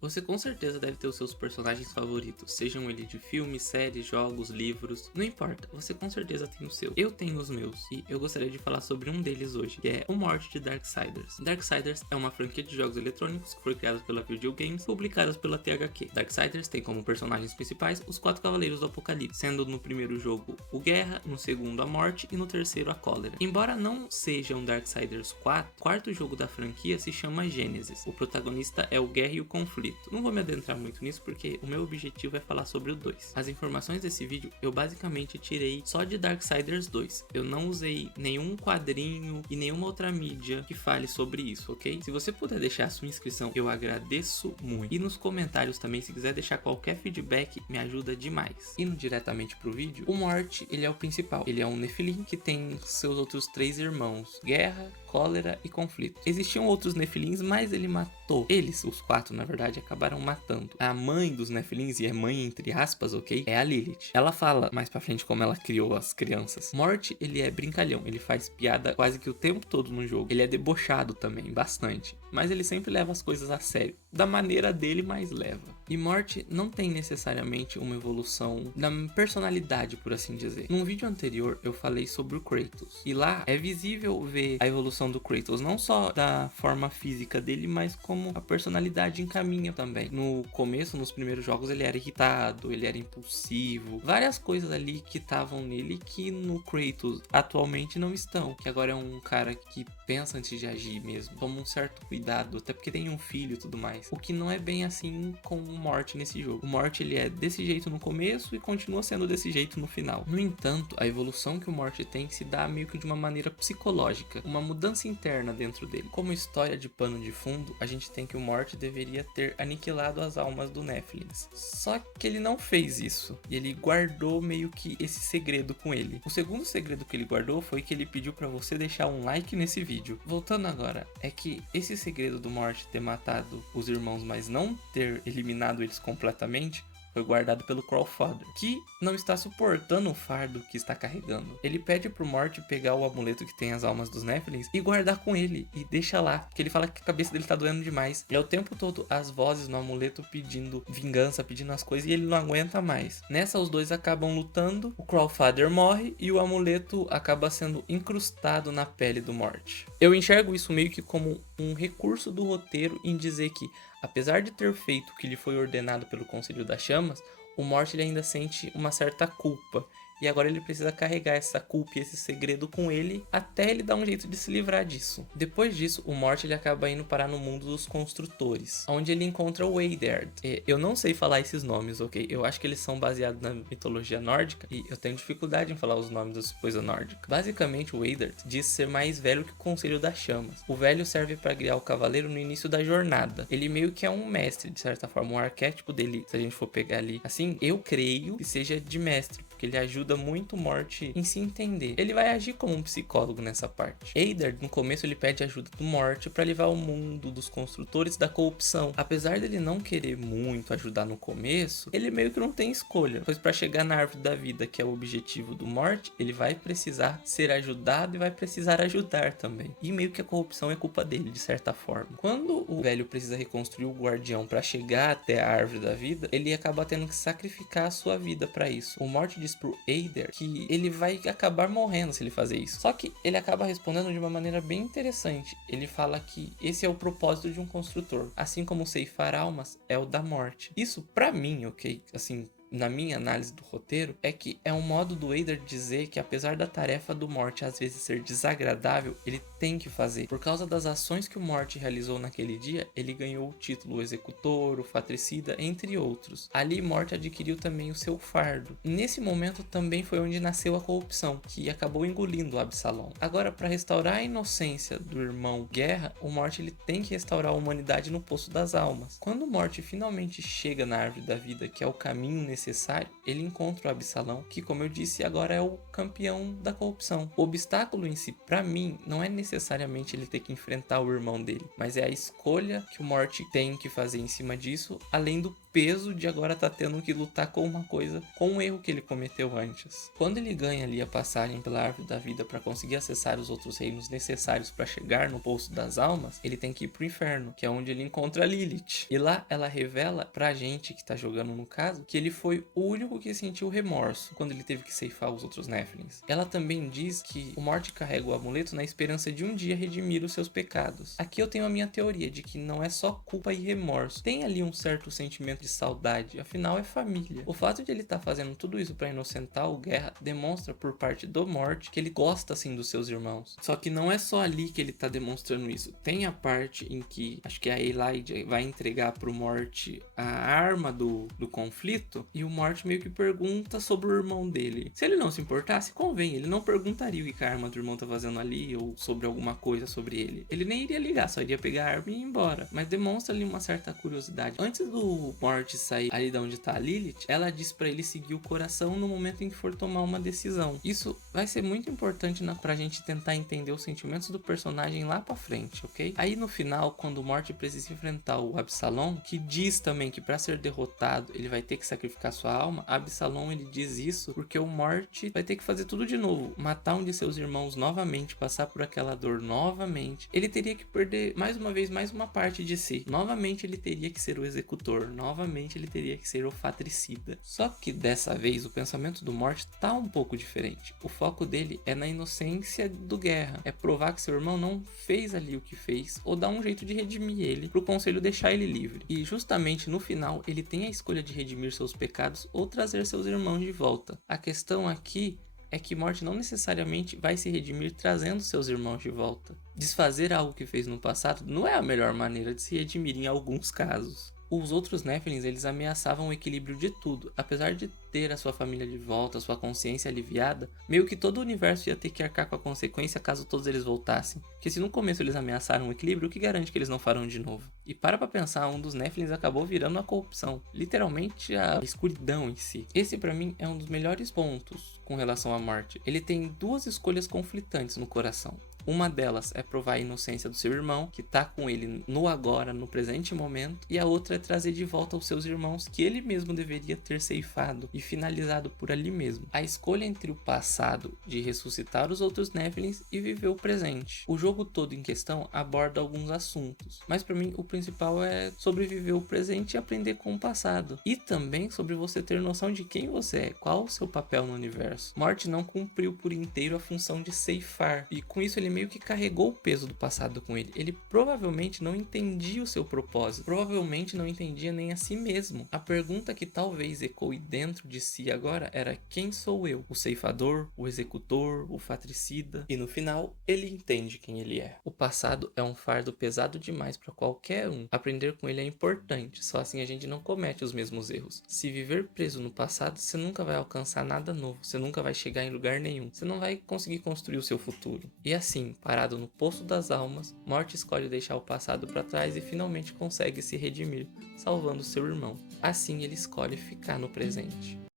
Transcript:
Você com certeza deve ter os seus personagens favoritos, sejam eles de filmes, séries, jogos, livros, não importa, você com certeza tem o seu. Eu tenho os meus, e eu gostaria de falar sobre um deles hoje, que é o Morty de Darksiders. Darksiders é uma franquia de jogos eletrônicos que foi criada pela Video Games, publicadas pela THQ. Darksiders tem como personagens principais os 4 Cavaleiros do Apocalipse, sendo no primeiro jogo o Guerra, no segundo a Morte e no terceiro a Cólera. Embora não seja um Darksiders 4, o quarto jogo da franquia se chama Gênesis. O protagonista é o Guerra e o Conflito. Não vou me adentrar muito nisso porque o meu objetivo é falar sobre o 2. As informações desse vídeo eu basicamente tirei só de Darksiders 2. Eu não usei nenhum quadrinho e nenhuma outra mídia que fale sobre isso, ok? Se você puder deixar a sua inscrição, eu agradeço muito. E nos comentários também, se quiser deixar qualquer feedback, me ajuda demais. Indo diretamente pro vídeo, o Morty, ele é o principal. Ele é um Nephilim que tem seus outros 3 irmãos: Guerra, Cólera e Conflito. Existiam outros Nephilims, mas ele matou. Eles, os 4 na verdade, acabaram matando. A mãe dos Nephilims, e é mãe entre aspas, ok? É a Lilith. Ela fala mais pra frente como ela criou as crianças. Morty, ele é brincalhão, ele faz piada quase que o tempo todo no jogo. Ele é debochado também, bastante. Mas ele sempre leva as coisas a sério. Da maneira dele, mas leva. E Morty não tem necessariamente uma evolução da personalidade, por assim dizer. Num vídeo anterior eu falei sobre o Kratos. E lá é visível ver a evolução do Kratos, não só da forma física dele, mas como a personalidade encaminha também. No começo, nos primeiros jogos, ele era irritado, ele era impulsivo. Várias coisas ali que estavam nele que no Kratos atualmente não estão. Que agora é um cara que pensa antes de agir mesmo. Toma um certo cuidado, até porque tem um filho e tudo mais. O que não é bem assim com o Morty nesse jogo. O Morty, ele é desse jeito no começo e continua sendo desse jeito no final. No entanto, a evolução que o Morty tem se dá meio que de uma maneira psicológica, uma mudança interna dentro dele. Como história de pano de fundo, a gente tem que o Morty deveria ter aniquilado as almas do Nephilims. Só que ele não fez isso, e ele guardou meio que esse segredo com ele. O segundo segredo que ele guardou foi que ele pediu pra você deixar um like nesse vídeo. Voltando agora, é que esse segredo do Morty ter matado os irmãos, mas não ter eliminado eles completamente, foi guardado pelo Crawlfather, que não está suportando o fardo que está carregando. Ele pede pro Morty pegar o amuleto que tem as almas dos Nephilims e guardar com ele, e deixa lá, porque ele fala que a cabeça dele tá doendo demais. E é o tempo todo as vozes no amuleto pedindo vingança, pedindo as coisas, e ele não aguenta mais. Nessa, os dois acabam lutando, o Crawlfather morre e o amuleto acaba sendo incrustado na pele do Morty. Eu enxergo isso meio que como um recurso do roteiro em dizer que, apesar de ter feito o que lhe foi ordenado pelo Conselho das Chamas, o Morty ele ainda sente uma certa culpa. E agora ele precisa carregar essa culpa e esse segredo com ele até ele dar um jeito de se livrar disso. Depois disso, o Morty ele acaba indo parar no mundo dos construtores, onde ele encontra o Eidard. Eu não sei falar esses nomes, ok? Eu acho que eles são baseados na mitologia nórdica e eu tenho dificuldade em falar os nomes das coisas nórdicas. Basicamente, o Eidard diz ser mais velho que o Conselho das Chamas. O velho serve para guiar o cavaleiro no início da jornada. Ele meio que é um mestre, de certa forma, um arquétipo dele, se a gente for pegar ali. Assim, eu creio que seja de mestre, porque ele ajuda muito o Morty em se entender. Ele vai agir como um psicólogo nessa parte. Eidard, no começo, ele pede ajuda do Morty para levar o mundo dos construtores da corrupção. Apesar dele não querer muito ajudar no começo, ele meio que não tem escolha, pois para chegar na árvore da vida, que é o objetivo do Morty, ele vai precisar ser ajudado e vai precisar ajudar também. E meio que a corrupção é culpa dele, de certa forma. Quando o velho precisa reconstruir o guardião para chegar até a árvore da vida, ele acaba tendo que sacrificar a sua vida para isso. O Morty diz pro Eidard que ele vai acabar morrendo se ele fazer isso. Só que ele acaba respondendo de uma maneira bem interessante. Ele fala que esse é o propósito de um construtor, assim como ceifar almas é o da morte. Isso pra mim, ok? Assim, na minha análise do roteiro, é que é um modo do Eidard dizer que, apesar da tarefa do Morty às vezes ser desagradável, ele tem que fazer. Por causa das ações que o Morty realizou naquele dia, ele ganhou o título o Executor, o Fratricida, entre outros. Ali, Morty adquiriu também o seu fardo. E nesse momento também foi onde nasceu a corrupção, que acabou engolindo o Absalom. Agora, para restaurar a inocência do irmão Guerra, o Morty ele tem que restaurar a humanidade no Poço das Almas. Quando o Morty finalmente chega na Árvore da Vida, que é o caminho necessário, ele encontra o Absalão, que, como eu disse, agora é o campeão da corrupção. O obstáculo em si, pra mim, não é necessariamente ele ter que enfrentar o irmão dele, mas é a escolha que o Morty tem que fazer em cima disso, além do peso de agora tá tendo que lutar com uma coisa, com um erro que ele cometeu antes. Quando ele ganha ali a passagem pela árvore da vida para conseguir acessar os outros reinos necessários para chegar no Poço das Almas, ele tem que ir pro inferno, que é onde ele encontra a Lilith. E lá ela revela pra gente que tá jogando no caso, que ele foi o único que sentiu remorso quando ele teve que ceifar os outros Nephilims. Ela também diz que o Morty carrega o amuleto na esperança de um dia redimir os seus pecados. Aqui eu tenho a minha teoria de que não é só culpa e remorso, tem ali um certo sentimento de saudade, afinal é família. O fato de ele estar fazendo tudo isso para inocentar o Guerra demonstra por parte do Morty que ele gosta assim dos seus irmãos. Só que não é só ali que ele tá demonstrando isso. Tem a parte em que acho que a Elijah vai entregar pro Morty a arma do conflito e o Morty meio que pergunta sobre o irmão dele. Se ele não se importasse, convém, ele não perguntaria o que a arma do irmão tá fazendo ali ou sobre alguma coisa sobre ele. Ele nem iria ligar, só iria pegar a arma e ir embora. Mas demonstra ali uma certa curiosidade. Antes do Morty sair ali de onde tá a Lilith, ela diz pra ele seguir o coração no momento em que for tomar uma decisão. Isso vai ser muito importante pra gente tentar entender os sentimentos do personagem lá pra frente, ok? Aí no final, quando o Morty precisa enfrentar o Absalom, que diz também que pra ser derrotado ele vai ter que sacrificar sua alma, Absalom ele diz isso porque o Morty vai ter que fazer tudo de novo, matar um de seus irmãos novamente, passar por aquela dor novamente. Ele teria que perder mais uma vez mais uma parte de si. Novamente ele teria que ser o executor, novamente ele teria que ser o fatricida. Só que dessa vez o pensamento do Morty tá um pouco diferente. O foco dele é na inocência do Guerra, é provar que seu irmão não fez ali o que fez ou dar um jeito de redimir ele pro conselho deixar ele livre. E justamente no final ele tem a escolha de redimir seus pecados ou trazer seus irmãos de volta. A questão aqui é que Morty não necessariamente vai se redimir trazendo seus irmãos de volta. Desfazer algo que fez no passado não é a melhor maneira de se redimir em alguns casos. Os outros Nephilims, eles ameaçavam o equilíbrio de tudo. Apesar de ter a sua família de volta, sua consciência aliviada, meio que todo o universo ia ter que arcar com a consequência caso todos eles voltassem. Porque se no começo eles ameaçaram o equilíbrio, o que garante que eles não farão de novo? E para pensar, um dos Nephilims acabou virando a corrupção. Literalmente a escuridão em si. Esse pra mim é um dos melhores pontos com relação à morte. Ele tem duas escolhas conflitantes no coração. Uma delas é provar a inocência do seu irmão, que tá com ele no agora, no presente momento, e a outra é trazer de volta os seus irmãos que ele mesmo deveria ter ceifado e finalizado por ali mesmo. A escolha entre o passado de ressuscitar os outros Nephilims e viver o presente. O jogo todo em questão aborda alguns assuntos, mas para mim o principal é sobreviver o presente e aprender com o passado. E também sobre você ter noção de quem você é, qual o seu papel no universo. Morty não cumpriu por inteiro a função de ceifar, e com isso ele meio que carregou o peso do passado com ele. Ele provavelmente não entendia o seu propósito, provavelmente não entendia nem a si mesmo. A pergunta que talvez ecoe dentro de si agora era: quem sou eu? O ceifador, o executor, o fatricida? E no final, ele entende quem ele é. O passado é um fardo pesado demais para qualquer um. Aprender com ele é importante, só assim a gente não comete os mesmos erros. Se viver preso no passado, você nunca vai alcançar nada novo, você nunca vai chegar em lugar nenhum, você não vai conseguir construir o seu futuro. E assim, parado no Poço das Almas, Morty escolhe deixar o passado para trás e finalmente consegue se redimir, salvando seu irmão. Assim ele escolhe ficar no presente.